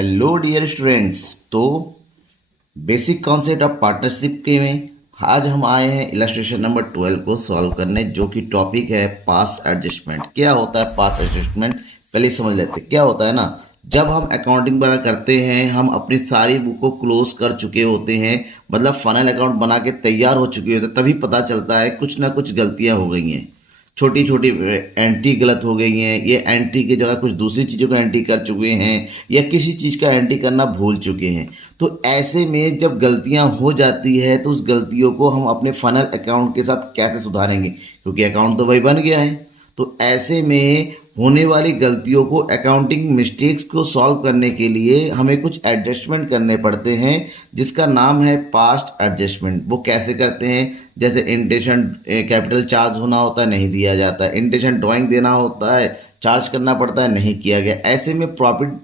Hello dear students. तो basic concept of partnership के में आज हम आए हैं इलस्ट्रेशन नंबर 12 को सॉल्व करने, जो कि टॉपिक है पास एडजस्टमेंट। क्या होता है पास एडजस्टमेंट, पहले समझ लेते हैं। क्या होता है ना, जब हम अकाउंटिंग वगैरह करते हैं, हम अपनी सारी बुक को क्लोज कर चुके होते हैं, मतलब फाइनल अकाउंट बना के तैयार हो चुके होते हैं, तभी पता चलता है कुछ ना कुछ गलतियां हो गई हैं। छोटी छोटी एंट्री गलत हो गई हैं, ये एंट्री की जगह कुछ दूसरी चीज़ों का एंट्री कर चुके हैं, या किसी चीज़ का एंट्री करना भूल चुके हैं। तो ऐसे में जब गलतियां हो जाती है तो उस गलतियों को हम अपने फाइनल अकाउंट के साथ कैसे सुधारेंगे, क्योंकि अकाउंट तो वही बन गया है। तो ऐसे में होने वाली गलतियों को, अकाउंटिंग मिस्टेक्स को सॉल्व करने के लिए हमें कुछ एडजस्टमेंट करने पड़ते हैं, जिसका नाम है पास्ट एडजस्टमेंट। वो कैसे करते हैं, जैसे इंडेशन कैपिटल चार्ज होना होता है, नहीं दिया जाता है। इंडेशन ड्राइंग देना होता है, चार्ज करना पड़ता है, नहीं किया गया। ऐसे में प्रॉफिट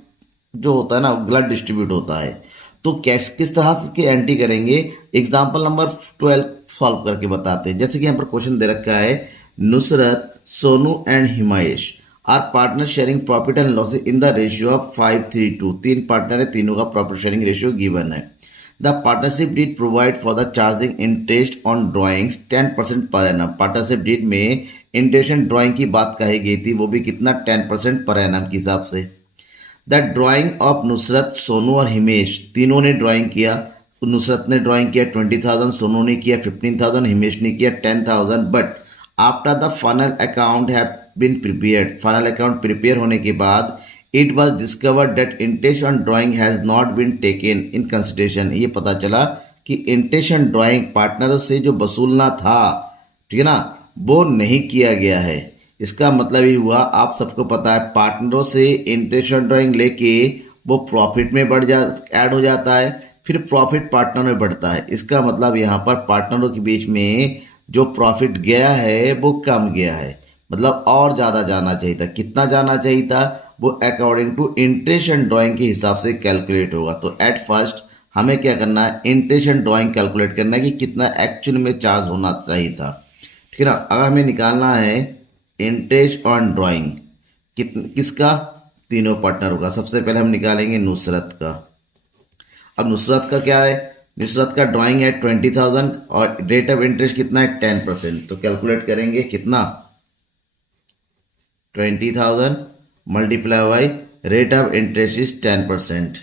जो होता है ना, गलत डिस्ट्रीब्यूट होता है। तो कैस किस तरह से की एंट्री करेंगे, एग्जाम्पल नंबर 12 सॉल्व करके बताते हैं। जैसे कि यहाँ पर क्वेश्चन दे रखा है, Nusrat, Sonu and Himayash are partner sharing profit and losses in the ratio of 5:3:2। तीन पार्टनर है, तीनों का प्रॉफिट शेयरिंग रेशियो गिवन है। The partnership deed provide for the charging interest on drawings 10% per annum. Partnership deed में interest drawing की बात कही गई थी, वो भी कितना, 10% पर एनम के हिसाब से। The drying of Nusrat, Sonu और हिमेश, तीनों ने ड्राइंग किया। तो नुसरत ने ड्राइंग किया 20,000, सोनू ने किया 15,000, हिमेश ने किया 10,000। But after the final account have been prepared, final account prepare होने के बाद it was discovered that interest on drawing has not been taken in consideration. ये पता चला कि इंटरेस्ट ऑन ड्राइंग पार्टनर से जो वसूलना था, ठीक है ना, वो नहीं किया गया है। इसका मतलब ये हुआ, आप सबको पता है, पार्टनरों से इंटरेस्ट ऑन ड्राइंग लेके वो प्रॉफिट में ऐड हो जाता है, फिर प्रॉफिट पार्टनर में बढ़ता है। इसका मतलब यहाँ पर पार्टनरों के बीच में जो प्रॉफिट गया है वो कम गया है, मतलब और ज़्यादा जाना चाहिए था। कितना जाना चाहिए था, वो according to interest and drawing के हिसाब से कैलकुलेट होगा। तो एट फर्स्ट हमें क्या करना है, इंटरेस्ट एंड ड्राइंग कैलकुलेट करना है कि कितना एक्चुअल में चार्ज होना चाहिए था, ठीक है ना। अगर हमें निकालना है इंटरेस्ट ऑन ड्राइंग, किसका, तीनों पार्टनरों का। सबसे पहले हम निकालेंगे नुसरत का। अब नुसरत का क्या है, नुसरत का ड्राइंग है 20,000 और रेट ऑफ इंटरेस्ट कितना है, 10%। तो कैलकुलेट करेंगे कितना, 20,000 multiply by rate of interest is 10%,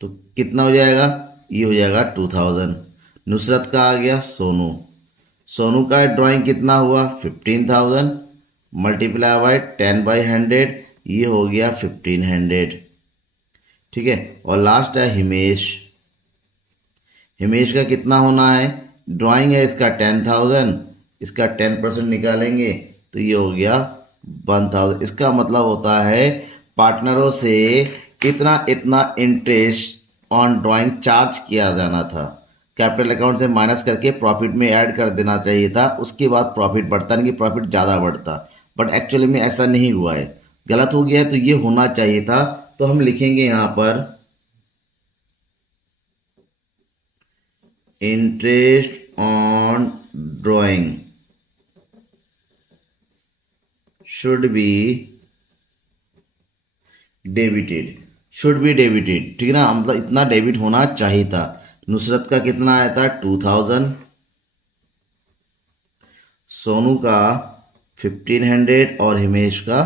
तो कितना हो जाएगा, ये हो जाएगा 2,000। नुसरत का आ गया सोनू, सोनू का ड्राइंग कितना हुआ 15,000 मल्टीप्लाई बाई 10/100, ये हो गया 1500, ठीक है। और लास्ट है हिमेश, हिमेश का कितना होना है, ड्राइंग है इसका 10,000, इसका 10% निकालेंगे तो ये हो गया 1,000। इसका मतलब होता है पार्टनरों से इतना इतना इंटरेस्ट ऑन ड्राइंग चार्ज किया जाना था, कैपिटल अकाउंट से माइनस करके प्रॉफिट में ऐड कर देना चाहिए था। उसके बाद प्रॉफिट बढ़ता, नहीं कि प्रॉफिट ज़्यादा बढ़ता, बट एक्चुअली में ऐसा नहीं हुआ है, गलत हो गया है। तो ये होना चाहिए था। तो हम लिखेंगे यहाँ पर interest on drawing should be debited, should be debited, ठीक है ना, मतलब इतना डेबिट होना चाहिए था। नुसरत का कितना आया था 2,000, सोनू का 1500 और हिमेश का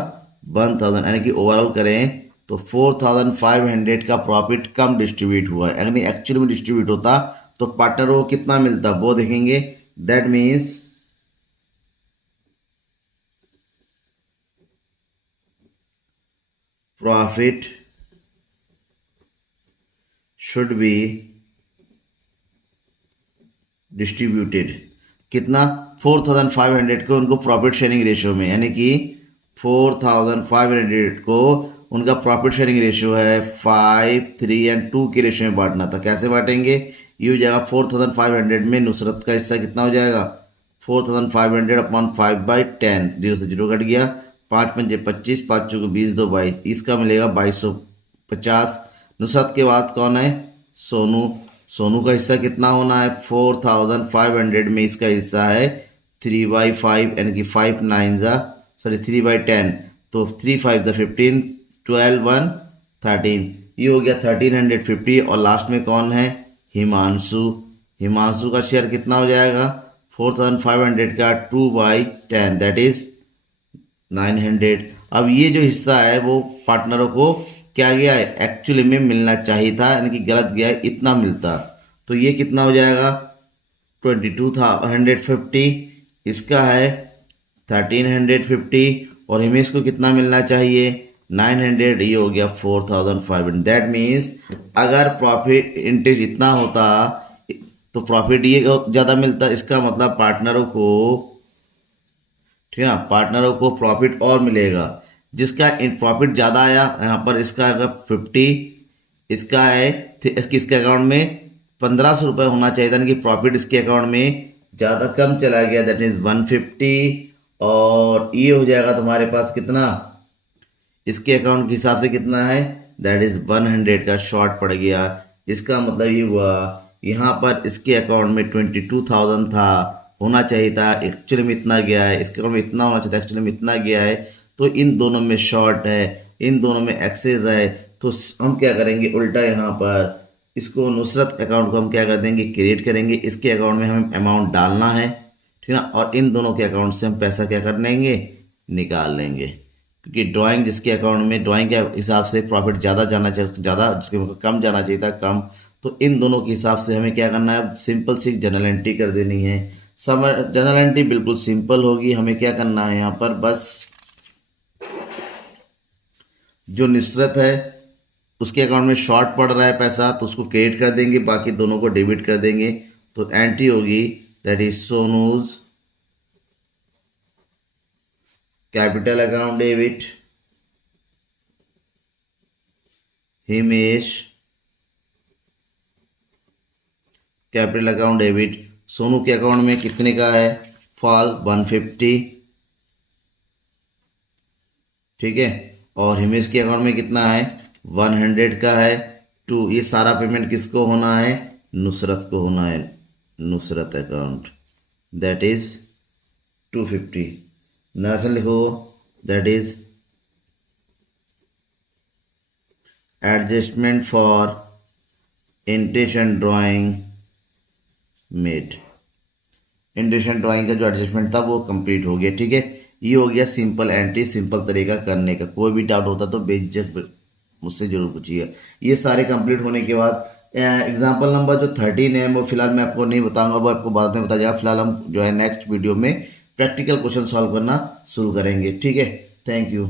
1,000, यानी कि ओवरऑल करें तो 4,500 का प्रॉफिट कम डिस्ट्रीब्यूट हुआ है। यानी एक्चुअली में डिस्ट्रीब्यूट होता तो पार्टनरों को कितना मिलता वो देखेंगे। That means profit should be distributed, कितना, 4,500 को उनको प्रॉफिट शेयरिंग रेशियो में, यानी कि 4,500 को उनका प्रॉफिट शेयरिंग रेशियो है 5, 3 एंड 2 के रेशियो में बांटना था। कैसे बांटेंगे, ये हो जाएगा 4,500 में नुसरत का हिस्सा कितना हो जाएगा, 4,500 अपॉन 5/10, 0 से 0 कट गया, 5 पंजे 25, 5 चौके 20, 2 22, इसका मिलेगा 2,250। नुसरत के बाद कौन है, सोनू, सोनू का हिस्सा कितना होना है 4,500 में, इसका हिस्सा है 3/5, यानी कि 3/10, तो 3 5 15, 12 1 13, ये हो गया 1350 और लास्ट में कौन है, हिमांशु। हिमांशु का शेयर कितना हो जाएगा 4500 का 2/10 दैट इज 900। अब ये जो हिस्सा है वो पार्टनरों को क्या गया है, एक्चुअली में मिलना चाहिए था, यानी कि गलत गया है, इतना मिलता। तो ये कितना हो जाएगा 2250, इसका है 1350 और हिमेश को कितना मिलना चाहिए 900, ये हो गया 4500। दैट मीन्स अगर प्रॉफिट इंटरेस्ट इतना होता तो प्रॉफिट ये ज़्यादा मिलता, इसका मतलब पार्टनरों को, ठीक है ना, पार्टनरों को प्रॉफिट और मिलेगा। जिसका प्रॉफिट ज़्यादा आया यहाँ पर, इसका अगर 50, इसका है इसके अकाउंट में 1500 रुपये होना चाहिए था, यानी कि प्रॉफिट इसके अकाउंट में ज़्यादा कम चला गया, दैट इज 150। और ये हो जाएगा तुम्हारे पास कितना, इसके अकाउंट के हिसाब से कितना है, दैट इज 100 का शॉर्ट पड़ गया। इसका मतलब ये हुआ यहाँ पर इसके अकाउंट में 22,000 था, होना चाहिए था, एक्चुअली में इतना गया है, इसके अकाउंट में इतना होना चाहिए था, एक्चुअली में इतना गया है। तो इन दोनों में शॉर्ट है, इन दोनों में एक्सेस है, तो हम क्या करेंगे उल्टा, यहाँ पर इसको नुसरत अकाउंट को हम क्या कर देंगे, क्रिएट करेंगे। इसके अकाउंट में हमें अमाउंट डालना है, ठीक है ना, और इन दोनों के अकाउंट से हम पैसा क्या कर लेंगे, निकाल लेंगे। क्योंकि ड्राइंग जिसके अकाउंट में ड्राइंग के हिसाब से प्रॉफिट ज़्यादा जाना चाहिए ज़्यादा, जिसके कम जाना चाहिए था कम। तो इन दोनों के हिसाब से हमें क्या करना है, सिंपल सी जनरल एंट्री कर देनी है। जनरल एंट्री बिल्कुल सिंपल होगी। हमें क्या करना है यहाँ पर, बस जो नुसरत है उसके अकाउंट में शॉर्ट पड़ रहा है पैसा, तो उसको क्रेडिट कर देंगे, बाकी दोनों को डेबिट कर देंगे। तो एंट्री होगी that is सोनूज capital account debit, Himesh capital account debit. Sonu के अकाउंट में कितने का है, फॉल 150, ठीक है, और हिमेश के अकाउंट में कितना है 100 का है 2। ये सारा पेमेंट किसको होना है, नुसरत को होना है, नुसरत अकाउंट, दैट इज 250। दरअसल लिखो that is adjustment for intention drawing made. Intention drawing का जो एडजस्टमेंट था वो कंप्लीट हो गया, ठीक है। ये हो गया सिंपल एंट्री, सिंपल तरीका करने का। कोई भी डाउट होता तो बेझिझक मुझसे जरूर पूछिए। ये सारे कंप्लीट होने के बाद एग्जाम्पल नंबर जो 13 है वो फिलहाल मैं आपको नहीं बताऊंगा, वो आपको बाद में बताया जाएगा। फिलहाल हम जो है नेक्स्ट वीडियो में प्रैक्टिकल क्वेश्चन सॉल्व करना शुरू करेंगे, ठीक है। Thank you.